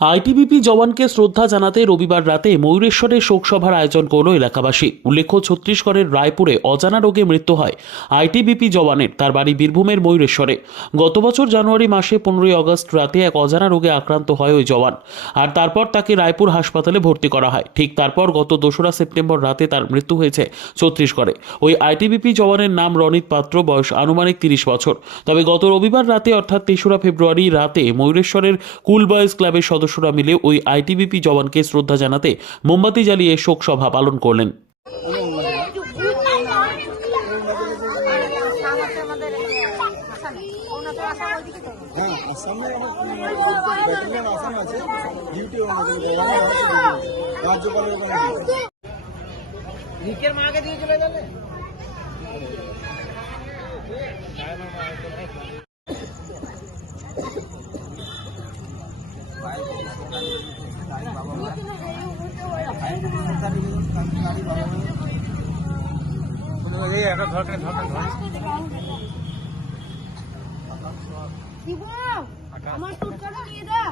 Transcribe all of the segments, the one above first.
ITBP জওয়ানকে শ্রদ্ধা জানাতে রবিবার রাতে ময়ূরেশ্বরে শোকসভার আয়োজন করল এলাকাবাসী। উল্লেখ্য, ছত্তিশগড়ের রায়পুরে অজানা রোগে মৃত্যু হয় আইটিবিপি জওয়ানের। তার বাড়ি বীরভূমের ময়ূরেশ্বরে। গত বছর জানুয়ারি মাসে 15ই আগস্ট রাতে এক অজানা রোগে আক্রান্ত হয় ওই জওয়ান, আর তারপর তাকে রায়পুর হাসপাতালে ভর্তি করা হয়। ঠিক তারপর গত 2রা সেপ্টেম্বর রাতে তার মৃত্যু হয়েছে ছত্তিশগড়ে। ওই আইটিবিপি জওয়ানের নাম রনিত পাত্র, বয়স আনুমানিক 30 বছর। তবে গত রবিবার রাতে অর্থাৎ 3রা ফেব্রুয়ারি রাতে ময়ূরেশ্বরের কুল বয়েজ ক্লাবের সদস্যরা মিলে ওই আইটিবিপি জওয়ানকে শ্রদ্ধা জানাতে মোমবাতি জ্বালিয়ে শোক সভা পালন করলেন। আমার টুটকাটা নিয়ে দা।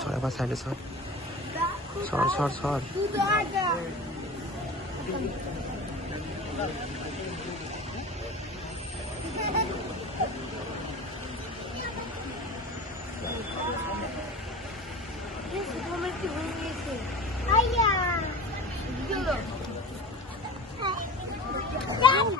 সর এবার সাইডে সর সর সর সর।